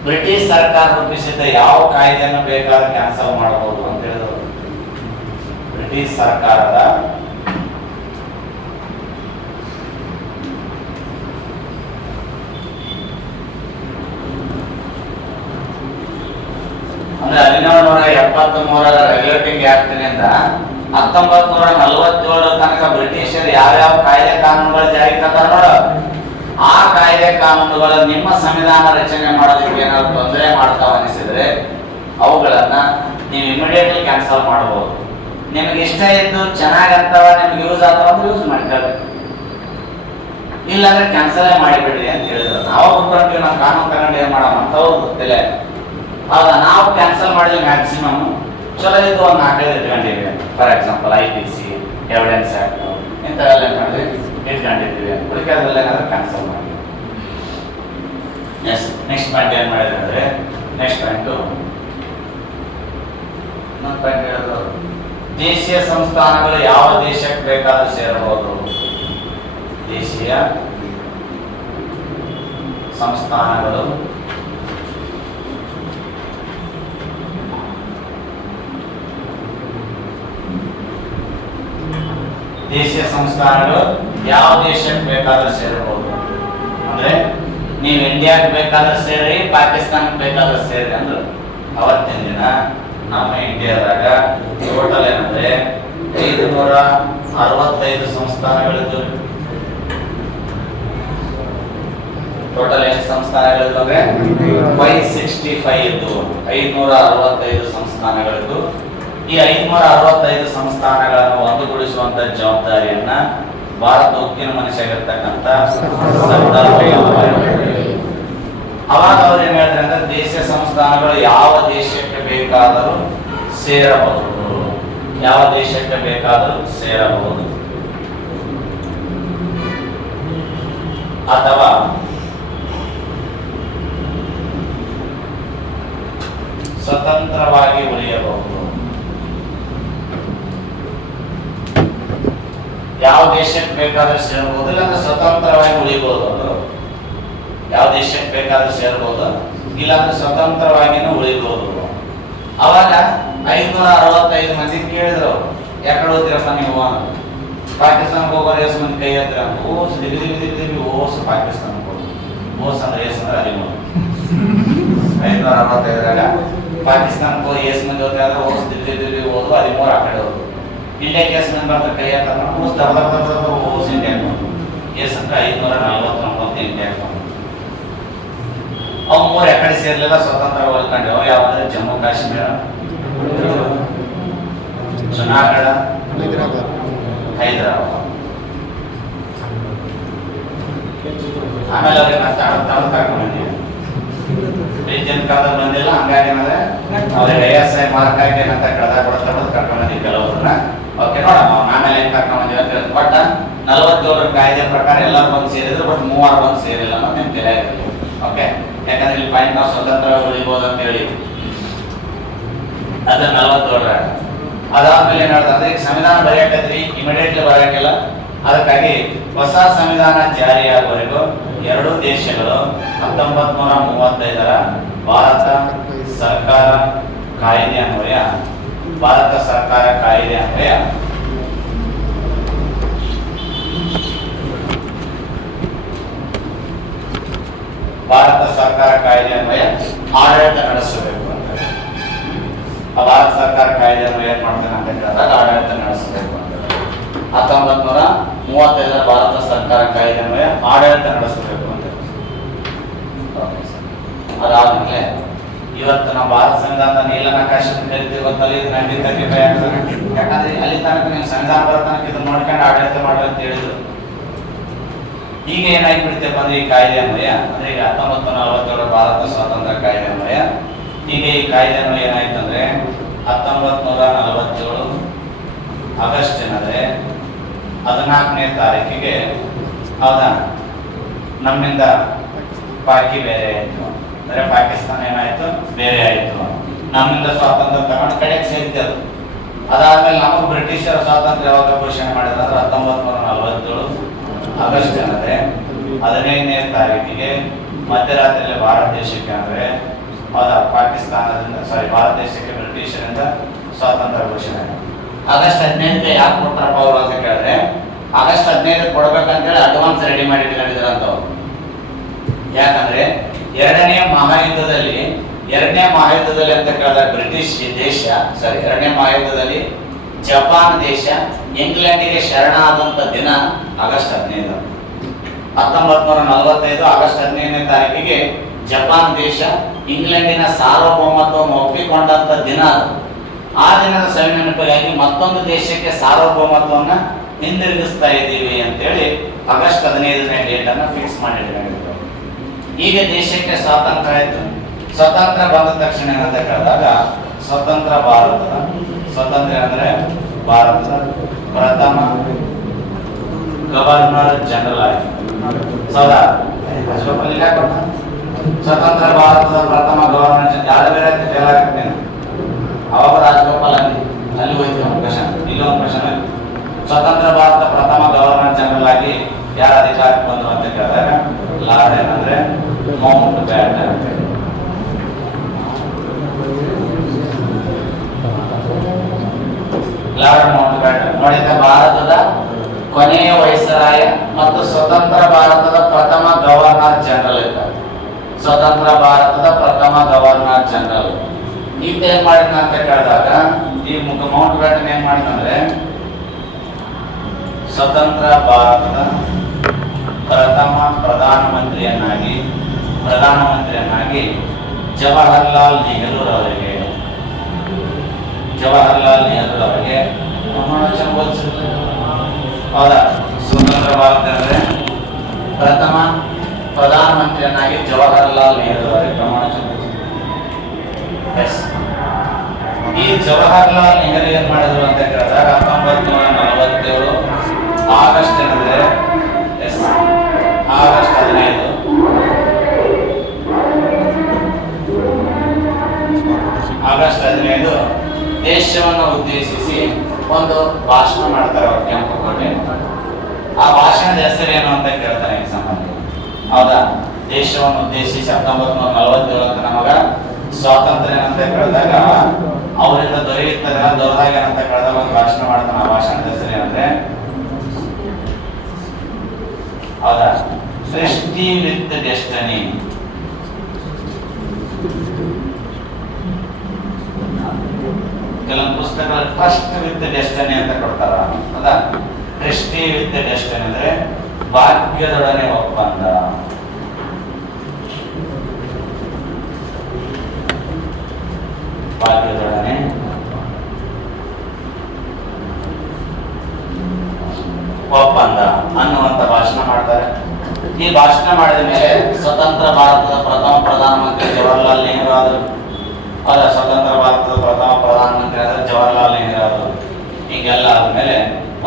ಬ್ರಿಟಿಷ್ ಸರ್ಕಾರ ರೂಪಿಸಿದ ಯಾವ ಕಾಯ್ದೆಯನ್ನು ಬೇಕಾದ್ರೆ ಕ್ಯಾನ್ಸಲ್ ಮಾಡಬಹುದು ಅಂತ ಹೇಳಿದ್ರು. ಬ್ರಿಟಿಷ್ ಸರ್ಕಾರದ ಅಂದ್ರೆ ಹದಿನೇಳು ನೂರ ಎಪ್ಪತ್ತ್ ಮೂರರ ರೆಗ್ಯುಲೇಟಿಂಗ್ ಆಕ್ಟ್ನಿಂದ ಹತ್ತೊಂಬತ್ ನೂರ ನಲವತ್ತೇಳರ ತನಕ ಬ್ರಿಟಿಷರು ಯಾವ್ಯಾವ ಕಾಯ್ದೆ ಕಾನೂನುಗಳು ಜಾರಿಗೆ ತಂದಾರ ನೋಡು. ಆ ಕಾಯ್ದೆ ಕಾನೂನುಗಳು ನಿಮ್ಮ ಸಂವಿಧಾನ ರಚನೆ ಮಾಡೋದಕ್ಕೆ ಏನಾದ್ರು ತೊಂದರೆ ಮಾಡ್ತಾವ ಅನಿಸಿದ್ರೆ ಅವುಗಳನ್ನ ನೀವು ಇಮಿಡಿಯೇಟ್ಲಿ ಕ್ಯಾನ್ಸಲ್ ಮಾಡಬಹುದು. ನಿಮಗೆ ಇಷ್ಟ ಇದ್ದು ಚೆನ್ನಾಗಿ ಅಂತವ ನಿಮ್ಗೆ ಯೂಸ್ ಆಗ್ತಾವ ಅಂದ್ರೆ ಯೂಸ್ ಮಾಡ್ಕೊಳ್ಬೇಕು. ಇಲ್ಲಾಂದ್ರೆ ಕ್ಯಾನ್ಸಲೇ ಮಾಡಿಬಿಡ್ರಿ ಅಂತ ಹೇಳಿದ್ರು. ನಾವು ಕುತ್ಕೊಂಡ್ವಿ, ನಾವು ಕಾನೂನು ತಗೊಂಡು ಏನ್ ಮಾಡೋಣ ಅಂತ ಗೊತ್ತಿಲ್ಲ. ಹೌದಾ ನಾವು ಕ್ಯಾನ್ಸಲ್ ಮಾಡಿದ್ವಿ ಮ್ಯಾಕ್ಸಿಮಮ್ ಚಲೋ ಇದ್ದು ಒಂದು ನಾಲ್ಕೈದು ಇಟ್ಕೊಂಡಿದ್ವಿ. For example I P C evidence act ಇಂಥವೆಲ್ಲ ಏನ್ ಮಾಡಿದ್ವಿ ಇಟ್ಕೊಂಡಿರ್ತೀವಿ ಉಳಿಕೆದ್ರಲ್ಲಿ ಏನಾದ್ರು ಕ್ಯಾನ್ಸಲ್ ಮಾಡಿ ಎಸ್ ನೆಕ್ಸ್ಟ್ ಪಾಯಿಂಟ್ ಏನು ಮಾಡಿದ್ರೆ ಅಂದರೆ ನೆಕ್ಸ್ಟ್ ಪಾಯಿಂಟ್ ಹೇಳೋದು, ದೇಶೀಯ ಸಂಸ್ಥಾನಗಳು ಯಾವ ದೇಶಕ್ಕೆ ಬೇಕಾದ್ರೂ ಸೇರಬಹುದು? ದೇಶೀಯ ಸಂಸ್ಥಾನಗಳು ದೇಶೀಯ ಸಂಸ್ಥಾನಗಳು ಯಾವ ದೇಶಕ್ಕೆ ಬೇಕಾದ್ರೂ ಸೇರಬಹುದು. ಅಂದ್ರೆ ನೀವು ಇಂಡಿಯಾಕ್ ಬೇಕಾದ್ರೆ ಸೇರಿ ಪಾಕಿಸ್ತಾನಕ್ಕೆ ಬೇಕಾದ್ರೆ ಸೇರಿ ಅಂದ್ರು. ಅವತ್ತಿನ ದಿನ ನಮ್ಮ ಇಂಡಿಯಾದಾಗ ಟೋಟಲ್ ಏನಂದ್ರೆ ಐದು ನೂರ ಅರವತ್ತೈದು ಸಂಸ್ಥಾನಗಳಿದ್ದು ಟೋಟಲ್ ಎಷ್ಟು ಸಂಸ್ಥಾನಗಳಿದ್ದು ಅಂದ್ರೆ ಫೈವ್ ಸಿಕ್ಸ್ಟಿ ಫೈವ್ ಇದ್ದು ಐದ್ನೂರ ಅರವತ್ತೈದು ಸಂಸ್ಥಾನಗಳಿದ್ದು ಈ ಐದ್ನೂರ ಅರವತ್ತೈದು ಸಂಸ್ಥಾನಗಳನ್ನು ಒಂದುಗೂಡಿಸುವಂತ ಜವಾಬ್ದಾರಿಯನ್ನ ಭಾರತ ಉಕ್ಕಿನ ಮನುಷ್ಯಾಗಿರ್ತಕ್ಕಂಥ. ಅವಾಗ ಅವ್ರು ಏನ್ ಅಂದ್ರೆ ದೇಶ ಸಂಸ್ಥಾನಗಳು ಯಾವ ದೇಶಕ್ಕೆ ಬೇಕಾದರೂ ಸೇರಬಹುದು. ಯಾವ ದೇಶಕ್ಕೆ ಬೇಕಾದರೂ ಸೇರಬಹುದು. ಅಥವಾ ಸ್ವತಂತ್ರವಾಗಿ ಉಳಿಯಬಹುದು. ಯಾವ ದೇಶಕ್ಕೆ ಬೇಕಾದ್ರೂ ಸೇರಬಹುದು ಇಲ್ಲಾಂದ್ರೆ ಸ್ವತಂತ್ರವಾಗಿ ಉಳಿಬಹುದು ಅವರು ಯಾವ ದೇಶಕ್ಕೆ ಬೇಕಾದ್ರೂ ಸೇರ್ಬೋದು, ಇಲ್ಲಾಂದ್ರೆ ಸ್ವತಂತ್ರವಾಗಿನೂ ಉಳಿಬಹುದು ಅವಾಗ ಐದ್ನೂರ ಅರವತ್ತೈದು ಮಂದಿ ಕೇಳಿದ್ರು ಎಕಡೆ ಹೋಗ್ತೀರಪ್ಪ ನೀವು. ಪಾಕಿಸ್ತಾನಕ್ಕೆ ಹೋಗೋರು ಎಸ್ ಮಂದಿ ಕೈ ಹತ್ರ ಓಸ್ ದಿಗಿ ಓಸ್ ಪಾಕಿಸ್ತಾನಕ್ಕೆ ಹೋಗೋದು ಓಸ್ ಅಂದ್ರೆ ಎಸ್ ಅಂದ್ರೆ ಹದಿಮೂರು ಐದ್ನೂರ ಅರವತ್ತೈದರಾಗ ಪಾಕಿಸ್ತಾನಕ್ಕೆ ಹೋಗಿ ಎಸ್ ಮಂದಿ ಹೋಗ್ತಾರೆ ಓಸ್ ದಿಗಿ ದಿಗಿ ದಿಗಿ ಹದಿಮೂರು ಆ ಕಡೆ ಹೋದ್ರು. ಇಂಡಿಯಾಕ್ಕೆ ಗ್ಯಾಸ್ ನಂಬರ್ ಕೈ ದಬ ದಬ ಓಸ್ ಇಂಡಿಯಾಕ್ಕೆ ಹೋದ್ರು ಎಸ್ ಅಂತ ಐದ್ನೂರ ನಲವತ್ತೊಂಬತ್ತು ಇಂಡಿಯಾ ಅವು ಎಕಡೆ ಸೇರ್ಲಿಲ್ಲ ಸ್ವತಂತ್ರ ಉಳ್ಕೊಂಡೆವು ಯಾವ್ದಾದ್ರೆ ಜಮ್ಮು ಕಾಶ್ಮೀರ ಜುನಾಗಢ ಹೈದರಾಬಾದ್ ಆಮೇಲೆ ಅವ್ರಿಗೆ ಮತ್ತೆ ಕಾಲದಲ್ಲಿ ಬಂದಿಲ್ಲ. ಹಂಗಾಗಿ ಏನಂದ್ರೆ ಅವ್ರಿಗೆ ಎಸ್ ಐ ಮಾರ್ಕ್ ಆಗಿ ಏನಂತ ಕಳೆದ ಕೊಡ್ತಾ ಬಂದು ಕೆಲವೊಬ್ಬರನ್ನ ಓಕೆ ನೋಡಮ್ಮ ಆಮೇಲೆ ಹೆಂಗ್ ಅಂತ ಹೇಳಿ ಬಟ್ ನಲವತ್ತೇಳರ ಕಾಯ್ದೆ ಪ್ರಕಾರ ಎಲ್ಲರೂ ಬಂದು ಸೇರಿದ್ರು ಬಟ್ ಮೂವರು ಬಂದು ಸೇರಿಲ್ಲ ಅನ್ನೋದು ನಿಮ್ ತಲೆಯಾಗಿರಲಿ ಓಕೆ ಯಾಕಂದ್ರೆ ಇಲ್ಲಿ ಪಾಯಿಂಟ್ ನಾವು ಸ್ವತಂತ್ರ ಉಳಿಬಹುದು ಅಂತ ಹೇಳಿ. ಅದ ನಲವತ್ತೇಳರ ಅದಾದ್ಮೇಲೆ ಏನ್ ಹೇಳ್ತಾರೆ ಅಂದ್ರೆ, ಈಗ ಸಂವಿಧಾನ ಬರೆಯಕತ್ರಿ ಇಮಿಡಿಯೇಟ್ಲಿ ಬರೆಯಂಗಿಲ್ಲ ಅದಕ್ಕಾಗಿ ಹೊಸ ಸಂವಿಧಾನ ಜಾರಿಯಾಗುವವರೆಗೂ ಎರಡು ದೇಶಗಳು ಹತ್ತೊಂಬತ್ ನೂರ ಮೂವತ್ತೈದರ ಭಾರತ ಸರ್ಕಾರ ಕಾಯ್ದೆ ಅನ್ವಯ ಭಾರತ ಸರ್ಕಾರ ಕಾಯಿದೆ ಅಂದ್ರೆ ಭಾರತ ಸರ್ಕಾರ ಕಾಯ್ದೆ ಅನ್ವಯ ಆಡಳಿತ ನಡೆಸಬೇಕು ಅಂತ ಆ ಭಾರತ ಸರ್ಕಾರ ಕಾಯ್ದೆ ಅನ್ವಯ ಏನ್ ಮಾಡ್ತಾನೆ ಅಂತ ಹೇಳಿದಾಗ ಆಡಳಿತ ನಡೆಸಬೇಕು ಅಂತ ಹತ್ತೊಂಬತ್ ನೂರ ಮೂವತ್ತೈದರ ಭಾರತ ಸರ್ಕಾರ ಕಾಯ್ದೆ ಅನ್ವಯ ಆಡಳಿತ ನಡೆಸಬೇಕು ಅಂತ. ಅದಾದ್ಮೇಲೆ ಇವತ್ತು ನಮ್ಮ ಭಾರತ ಅಂತ ಕರಿತೀವಿ ಗೊತ್ತಲ್ಲ ಇದು ನೈನ್ಟೀನ್ ತರ್ಟಿ ಯಾಕಂದ್ರೆ ಅಲ್ಲಿ ತನಕ ನೀವು ಸಂವಿಧಾನ ಬರೋ ತನಕ ಇದನ್ನ ನೋಡ್ಕೊಂಡು ಆಡಳಿತ ಮಾಡಿ ಅಂತ ಹೇಳಿದ್ರು. ಈಗ ಏನಾಗ್ಬಿಡ್ತೇವೆ ಅಂದ್ರೆ ಈ ಕಾಯ್ದೆ ಅನ್ವಯ? ಅಂದ್ರೆ ಈಗ ಹತ್ತೊಂಬತ್ತು ನಲವತ್ತೇಳು ಭಾರತ ಸ್ವಾತಂತ್ರ್ಯ ಕಾಯ್ದೆ ಅನ್ವಯ. ಈಗ ಈ ಕಾಯ್ದೆ ಅನ್ವಯ ಏನಾಯ್ತು ಅಂದ್ರೆ ಹತ್ತೊಂಬತ್ ನೂರ ನಲವತ್ತೇಳು ಆಗಸ್ಟ್ ಏನಂದ್ರೆ ಹದಿನಾಲ್ಕನೇ ತಾರೀಕಿಗೆ ಹೌದಾ ನಮ್ಮಿಂದ ಪಾಕಿ ಬೇರೆ ಆಯ್ತು ಅಂದ್ರೆ ಪಾಕಿಸ್ತಾನ ಏನಾಯ್ತು? ಬೇರೆ ಆಯ್ತು. ನಮ್ಮಿಂದ ಸ್ವಾತಂತ್ರ್ಯ ತಗೊಂಡು ಕಡೆಗೆ ಸೇರಿದೆ ಅದು. ಅದಾದ್ಮೇಲೆ ನಮಗೆ ಬ್ರಿಟಿಷರ ಸ್ವಾತಂತ್ರ್ಯ ಯಾವಾಗ ಘೋಷಣೆ ಮಾಡಿದ್ರೆ ಅಂದ್ರೆ ಹತ್ತೊಂಬತ್ ನೂರ ನಲವತ್ತೇಳು ಆಗಸ್ಟ್ ಅಂದರೆ ಹದಿನೈದನೇ ತಾರೀಕಿಗೆ ಮಧ್ಯರಾತ್ರಿಯಲ್ಲಿ ಭಾರತ ದೇಶಕ್ಕೆ ಅಂದ್ರೆ ಪಾಕಿಸ್ತಾನದಿಂದ ಸಾರಿ ಭಾರತ ದೇಶಕ್ಕೆ ಬ್ರಿಟಿಷರಿಂದ ಸ್ವಾತಂತ್ರ್ಯ ಘೋಷಣೆ. ಆಗಸ್ಟ್ ಹದಿನೈದಕ್ಕೆ ಯಾಕೆ ಕೊಟ್ಟಾರಪ್ಪ ಅವರು ಅಂತ ಕೇಳಿದ್ರೆ, ಆಗಸ್ಟ್ ಹದಿನೈದು ಕೊಡ್ಬೇಕಂತೇಳಿ ಅಡ್ವಾನ್ಸ್ ರೆಡಿ ಮಾಡಿ ಇಟ್ಕೊಂಡಿದ್ರಂತವ್ರು ಯಾಕಂದ್ರೆ ಎರಡನೇ ಮಹಾಯುದ್ಧದಲ್ಲಿ ಎರಡನೇ ಮಹಾಯುದ್ಧದಲ್ಲಿ ಅಂತ ಕೇಳಿದಾಗ ಬ್ರಿಟಿಷ್ ದೇಶ ಸಾರಿ ಎರಡನೇ ಮಹಾಯುದ್ಧದಲ್ಲಿ ಜಪಾನ್ ದೇಶ, ಇಂಗ್ಲೆಂಡಿಗೆ ಶರಣಾದಂತ ದಿನ ಆಗಸ್ಟ್ ಹದಿನೈದು. ಹತ್ತೊಂಬತ್ ನೂರ ನಲವತ್ತೈದು ಆಗಸ್ಟ್ ಹದಿನೈದನೇ ತಾರೀಕಿಗೆ ಜಪಾನ್ ದೇಶ ಇಂಗ್ಲೆಂಡಿನ ಸಾರ್ವಭೌಮತ್ವವನ್ನು ಒಪ್ಪಿಕೊಂಡಂತ ದಿನ ಆ ದಿನದ ಸವಿನೆನಪಿಗಾಗಿ ಮತ್ತೊಂದು ದೇಶಕ್ಕೆ ಸಾರ್ವಭೌಮತ್ವವನ್ನು ಹಿಂದಿರುಗಿಸ್ತಾ ಇದ್ದೀವಿ ಅಂತೇಳಿ ಆಗಸ್ಟ್ ಹದಿನೈದನೇ ಡೇಟ್ ಅನ್ನ ಫಿಕ್ಸ್ ಮಾಡಿಟ್ಟಿದ್ದಾರೆ ಈಗ ದೇಶಕ್ಕೆ ಸ್ವಾತಂತ್ರ್ಯ ಆಯ್ತು. ಸ್ವತಂತ್ರ ಬಂದ ತಕ್ಷಣ ಏನಂತ ಕೇಳಿದಾಗ ಸ್ವತಂತ್ರ ಭಾರತದ ಸ್ವತಂತ್ರ ಅಂದ್ರೆ ಭಾರತದ ಪ್ರಥಮ ಗವರ್ನರ್ ಜನರಲ್ ಆಗಿ. ಸೌದಾ ರಾಜಗೋಪಾಲ್ ಇಲ್ಲ ಕೊಟ್ಟ. ಸ್ವತಂತ್ರ ಭಾರತದ ಪ್ರಥಮ ಗವರ್ನರ್ ಜನರಲ್ ಯಾರು ಬೇರೆ ಅಂತ ಫೇಲ್ ಆಗ್ತೇನೆ ಅವಾಗ ರಾಜಗೋಪಾಲ್ ಅಲ್ಲಿ ಅಲ್ಲಿ ಹೋಯ್ತು ಒಂದು ಕ್ವಶನ್ ಇಲ್ಲಿ ಒಂದು ಕ್ವಶನ್ ಆಯ್ತು ಸ್ವತಂತ್ರ ಭಾರತ ಪ್ರಥಮ ಗವರ್ನರ್ ಜನರಲ್ ಆಗಿ ಯಾರ ಅಧಿಕಾರಕ್ಕೆ ಬಂದ್ರು ಅಂತ ಕೇಳಿದಾಗ, ಲಾರ್ಡ್ ಏನಂದ್ರೆ Mountbatten Lord Mountbatten ನೋಡಿದ ಭಾರತದ ಕೊನೆಯ ವೈಸರಾಯ ಮತ್ತು ಸ್ವತಂತ್ರ ಭಾರತದ ಪ್ರಥಮ ಗವರ್ನರ್ ಜನರಲ್ ಇದ್ದಾರೆ. ಸ್ವತಂತ್ರ ಭಾರತದ ಪ್ರಥಮ ಗವರ್ನರ್ ಜನರಲ್. ಈತ ಏನ್ ಮಾಡಿದ ಅಂತ ಕೇಳಿದಾಗ, ಈ ಮೌಂಟ್ ಬ್ಯಾಟನ್ ಏನ್ ಮಾಡಿದಂದ್ರೆ ಸ್ವತಂತ್ರ ಭಾರತದ ಪ್ರಥಮ ಪ್ರಧಾನಮಂತ್ರಿಯನ್ನಾಗಿ ಪ್ರಧಾನಮಂತ್ರಿಯನ್ನಾಗಿ ಜವಾಹರ್ಲಾಲ್ ನೆಹರೂರವರಿಗೆ ಜವಾಹರ್ಲಾಲ್ ನೆಹರೂರವರಿಗೆ ಹೌದಾ? ಸ್ವತಂತ್ರ ಭಾರತ ಅಂದರೆ ಪ್ರಥಮ ಪ್ರಧಾನಮಂತ್ರಿಯನ್ನಾಗಿ ಜವಾಹರ್ಲಾಲ್ ನೆಹರು ಅವರಿಗೆ ಎಸ್ ಈ ಜವಾಹರ್ಲಾಲ್ ನೆಹರು ಏನ್ ಮಾಡಿದ್ರು ಅಂತ ಕೇಳಿದಾಗ ಹತ್ತೊಂಬತ್ ನೂರ ನಲವತ್ತೇಳು ಆಗಸ್ಟ್ ಏನಂದ್ರೆ ಎಸ್. ಆಗಸ್ಟ್ ಹದಿನೈದು. ಆಗಸ್ಟ್ ಹದಿನೈದು ದೇಶವನ್ನು ಉದ್ದೇಶಿಸಿ ಒಂದು ಭಾಷಣ ಮಾಡ್ತಾರೆ ಅವ್ರು ಕೆಂಪುಕೋಟೆ. ಆ ಭಾಷಣದ ಹೆಸರೇನು ಅಂತ ಕೇಳ್ತಾರೆ ಈ ಸಂಬಂಧ. ಹೌದಾ? ದೇಶವನ್ನು ಉದ್ದೇಶಿಸಿ ಹತ್ತೊಂಬತ್ತು ನೂರ ನಲವತ್ತೇಳಕ್ಕೆ ನಮಗ ಸ್ವಾತಂತ್ರ್ಯ ಅಂತ ಕೇಳಿದಾಗ, ಅವರಿಂದ ದೊರೆಯುತ್ತದೆ ದೊರೆದಾಗ ಏನಂತ ಕೇಳಿದಾಗ ಒಂದು ಭಾಷಣ ಮಾಡ್ತಾನೆ ಆ ಭಾಷಣದ ಹೆಸರು ಏನಂದ್ರೆ ಹೌದಾ? ಸೃಷ್ಟಿ ವಿತ್ ಡೆಸ್ಟನಿ ಕೆಲವೊಂದು ಪುಸ್ತಕಗಳು ಫಸ್ಟ್ ವಿತ್ ಡೆಸ್ಟನಿ ಅಂತ ಕೊಡ್ತಾರ. ಹೌದಾ? ಸೃಷ್ಟಿ ವಿತ್ ಡೆಸ್ಟನಿ ಅಂದ್ರೆ ಭಾಗ್ಯದೊಡನೆ ಒಪ್ಪಂದ ಭಾಗ್ಯದೊಡನೆ ಒಪ್ಪಂದ ಅನ್ನುವಂತ ಭಾಷಣ ಮಾಡ್ತಾರೆ. ಈ ಭಾಷಣ ಮಾಡಿದ ಮೇಲೆ ಸ್ವತಂತ್ರ ಭಾರತದ ಪ್ರಥಮ ಪ್ರಧಾನಮಂತ್ರಿ ಜವಾಹರ್ಲಾಲ್ ನೆಹರು ಆದರು. ಅದ ಸ್ವತಂತ್ರ ಭಾರತದ ಪ್ರಥಮ ಪ್ರಧಾನಮಂತ್ರಿ ಆದ ಜವಾಹರ್ಲಾಲ್ ನೆಹರು ಆದರು. ಹೀಗೆಲ್ಲ ಆದ್ಮೇಲೆ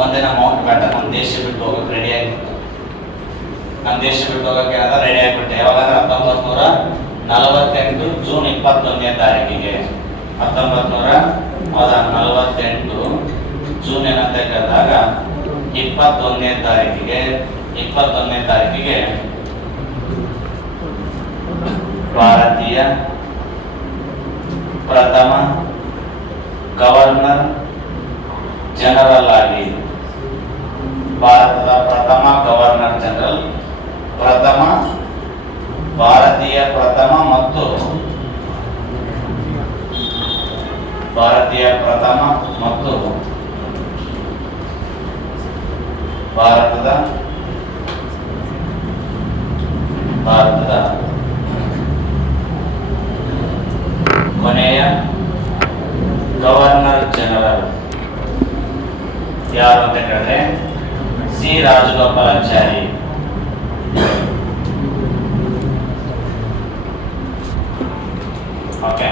ಒಂದಿನ ಮೌಂಟ್ ಬ್ಯಾಟನ್ ನಮ್ಮ ದೇಶ ಬಿಟ್ಟು ಹೋಗಕ್ಕೆ ರೆಡಿ ಆಗಿತ್ತು. ನಮ್ಮ ದೇಶ ಬಿಟ್ಟು ಹೋಗಕ್ಕೆ ಏನಾದ್ರೆ ರೆಡಿ ಆಗಿಬಿಟ್ಟೆ. ಯಾವಾಗ ಹತ್ತೊಂಬತ್ ನೂರ ನಲವತ್ತೆಂಟು ಜೂನ್ ಇಪ್ಪತ್ತೊಂದನೇ ತಾರೀಕಿಗೆ ಹತ್ತೊಂಬತ್ ನೂರ ಹೌದ, ನಲವತ್ತೆಂಟು ಜೂನ್ ಏನಂತ ಕೇಳಿದಾಗ ಇಪ್ಪತ್ತೊಂದನೇ ತಾರೀಕಿಗೆ ಇಪ್ಪತ್ತೊಂದನೇ ತಾರೀಕಿಗೆ ಭಾರತೀಯ ಪ್ರಥಮ ಗವರ್ನರ್ ಜನರಲ್ ಆಗಿ ಭಾರತದ ಪ್ರಥಮ ಗವರ್ನರ್ ಜನರಲ್ ಪ್ರಥಮ ಭಾರತೀಯ ಪ್ರಥಮ ಮತ್ತು ಭಾರತೀಯ ಪ್ರಥಮ ಮತ್ತು ಭಾರತದ ಭಾರತದ ಕೊನೆಯ ಗವರ್ನರ್ ಜನರಲ್ ಯಾರು ಅಂತ ಕೇಳಿದ್ರೆ C Rajagopalachari okay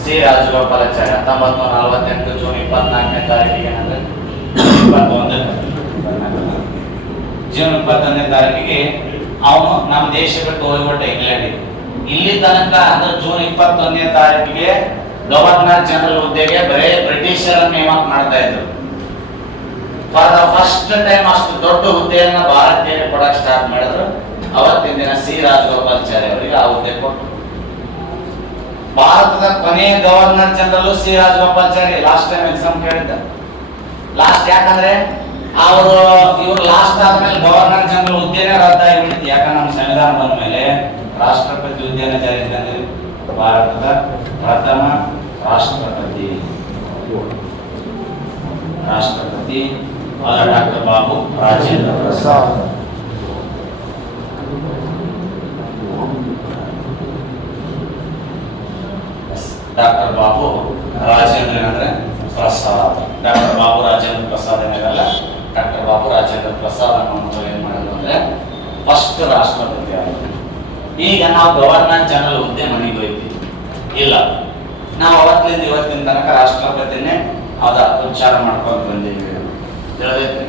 C Rajagopalachari ಹತ್ತೊಂಬತ್ತು ನೂರ ನಲವತ್ತೆಂಟು ಜೂನ್ ಇಪ್ಪತ್ನಾಲ್ಕನೇ ತಾರೀಕಿಗೆ ಏನಂದ್ರೆ ಇಪ್ಪತ್ತೊಂದು ಜೂನ್ ಇಪ್ಪತ್ತೊಂದನೇ ತಾರೀಕಿಗೆ ಅವನು ನಮ್ಮ ದೇಶ ಬಿಟ್ಟು ಇಂಗ್ಲೆಂಡ್ ಇಲ್ಲಿ ತನಕ ಅಂದ್ರೆ ಜೂನ್ ಇಪ್ಪತ್ತೊಂದನೇ ತಾರೀಕಿಗೆ ಗವರ್ನರ್ ಜನರಲ್ ಹುದ್ದೆಗೆ ಬರೇ ಬ್ರಿಟಿಷರ ನೇಮಕ ಮಾಡ್ತಾ ಇದ್ರು. ಫಾರ್ ದ ಫಸ್ಟ್ ಟೈಮ್ ಅಷ್ಟು ದೊಡ್ಡ ಹುದ್ದೆಯನ್ನ ಭಾರತೀಯರಿಗೆ ಕೊಡಕ್ ಸ್ಟಾರ್ಟ್ ಮಾಡಿದ್ರು. ಅವತ್ತಿನ ದಿನ ಸಿ ರಾಜಗೋಪಾಲಾಚಾರ್ಯ ಅವರಿಗೆ ಆ ಹುದ್ದೆ ಕೊಟ್ಟರು ಭಾರತದ ಕೊನೆಯ governor general C Rajagopalacharya last time exam ಕೇಳಿದ್ದ. ಲಾಸ್ಟ್ ಯಾಕಂದ್ರೆ ಅವರು ಇವ್ರು ಲಾಸ್ಟ್ ಆದ್ಮೇಲೆ ಗವರ್ನರ್ ಜನರಲ್ ಹುದ್ದೆನೇ ರದ್ದಾಗಿಬಿಟ್ಟಿತ್ತು ಯಾಕಂದ್ರೆ ನಮ್ಮ ಸಂವಿಧಾನ ಬಂದ ಮೇಲೆ ರಾಷ್ಟ್ರಪತಿ ಹುದ್ದೆನ ಜಾರಿ ತಂದ್ರಿ ಭಾರತದ ಪ್ರಥಮ ರಾಷ್ಟ್ರಪತಿ. ರಾಷ್ಟ್ರಪತಿ ಡಾಕ್ಟರ್ ಬಾಬು ರಾಜೇಂದ್ರ ಪ್ರಸಾದ್. ಡಾಕ್ಟರ್ ಬಾಬು ರಾಜೇಂದ್ರ ಅಂದ್ರೆ ಪ್ರಸಾದ್. ಡಾಕ್ಟರ್ ಬಾಬು ರಾಜೇಂದ್ರ ಪ್ರಸಾದ್ ಏನಾಗಲ್ಲ ಡಾಕ್ಟರ್ ಬಾಬು ರಾಜೇಂದ್ರ ಪ್ರಸಾದ್ ಅನ್ನೋದು ಏನ್ ಮಾಡಿದ್ರು ಅಂದ್ರೆ ಫಸ್ಟ್ ರಾಷ್ಟ್ರಪತಿ ಆದ್ರು ಈಗ ನಾವು ಗವರ್ನರ್ ಜನರಲ್ ಹುದ್ದೆ ಮನೆಗೆ ಹೋಯ್ತೀವಿ. ಇಲ್ಲ. ನಾವು ಅವತ್ತಿನಿಂದ ಇವತ್ತಿನ ತನಕ ರಾಷ್ಟ್ರಪತಿನೇ ಅದ ಉಚ್ಚಾರ ಮಾಡ್ಕೊಂಡು ಬಂದೀವಿ ತಿಳಿದೈತಿ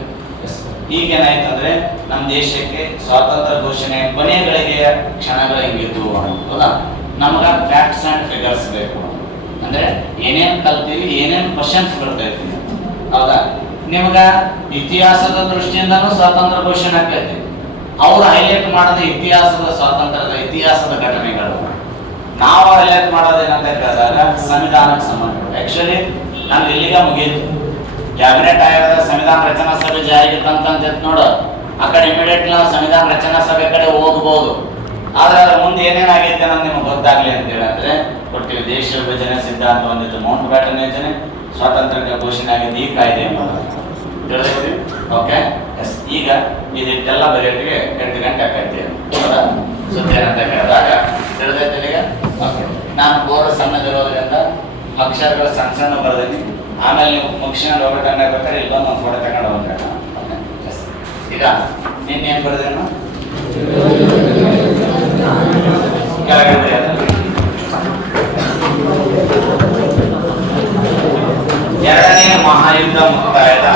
ಈಗ ಏನಾಯ್ತಂದ್ರೆ ನಮ್ಮ ದೇಶಕ್ಕೆ ಸ್ವಾತಂತ್ರ್ಯ ಘೋಷಣೆ ಕೊನೆಯ ಗಳಿಗೆಯ ಕ್ಷಣಗಳು ಹೆಂಗಿದ್ವು ಹೌದಾ ನಮಗ ಫ್ಯಾಕ್ಟ್ಸ್ ಅಂಡ್ ಫಿಗರ್ಸ್ ಬೇಕು ಅಂದ್ರೆ ಏನೇನ್ ಕಲ್ತೀವಿ, ಏನೇನ್ ಕ್ವಶನ್ಸ್ ಬರ್ತೈತಿ ಹೌದಾ? ನಿಮ್ಗ ಇತಿಹಾಸದ ದೃಷ್ಟಿಯಿಂದನೂ ಸ್ವಾತಂತ್ರ್ಯ ಘೋಷಣೆ ಆಗ್ತೈತಿ. ಅವ್ರು ಹೈಲೈಟ್ ಮಾಡದ ಇತಿಹಾಸದ ಸ್ವಾತಂತ್ರ್ಯದ ಇತಿಹಾಸದ ಘಟನೆಗಳು. ನಾವು ಹೈಲೈಟ್ ಮಾಡೋದೇನಂತ ಕೇಳಿದಾಗ ಸಂವಿಧಾನಕ್ಕೆ ಸಂಬಂಧ ಆಕ್ಚುಲಿ ನಾನು ಇಲ್ಲಿಗೆ ಮುಗೀತು. ಕ್ಯಾಬಿನೆಟ್ ಆಯೋಗದ ಸಂವಿಧಾನ ರಚನಾ ಸಭೆ ಜಾರಿಗೆ ತಂತಂತ ನೋಡು. ಆ ಕಡೆ ಇಮಿಡಿಯೇಟ್ ನಾವು ಸಂವಿಧಾನ ರಚನಾ ಸಭೆ ಕಡೆ ಹೋಗ್ಬೋದು. ಆದ್ರೆ ಅದ್ರ ಮುಂದೆ ಏನೇನಾಗೈತೆ ಅನ್ನೋದು ನಿಮ್ಗೆ ಗೊತ್ತಾಗ್ಲಿ ಅಂತ ಹೇಳಿದ್ರೆ ಕೊಟ್ಟಿವಿ ದೇಶ ವಿಭಜನೆ ಸಿದ್ಧಾಂತ ಹೊಂದಿದ್ದು ಮೌಂಟ್ ಬ್ಯಾಟನ್ ಯೋಜನೆ ಸ್ವಾತಂತ್ರ್ಯ ಘೋಷಣೆ ಆಗಿದೆ ಈ ಕಾಯ್ದೆ ಓಕೆ ಎಸ್ ಈಗ ಇದೆಲ್ಲ ಬರೆಯೋಟಿಗೆ ಎಂಟು ಗಂಟೆ ಆಕೈತಿ ಹೌದಾ? ಸುದ್ದಿ ಅಂತ ಕೇಳಿದಾಗ ತಿಳಿದೈತಿ ನಾನು ಬೋರ್ ಸಣ್ಣದಿರೋದ್ರಿಂದ ಅಕ್ಷರಗಳು ಸಣ್ಣ ಸಣ್ಣ ಬರ್ದೀನಿ ಆಮೇಲೆ ನೀವು ಮುಗಿಸ್ಕೊಂಡು ಹೋಗ್ಬೇಕಂದ್ರೆ ಬೇಕಾದ್ರೆ ಇಲ್ಲಿ ಬಂದು ಒಂದು ಫೋಟೋ ತಗೊಂಡು ಹೋಗ್ಬೇಕು ಈಗ ನಿನ್ನೆ ಏನು ಬರ್ದೇನು ಕೆಳಗಡೆ ಎರಡನೇ ಮಹಾಯುದ್ಧ ಮುಕ್ತಾಯದ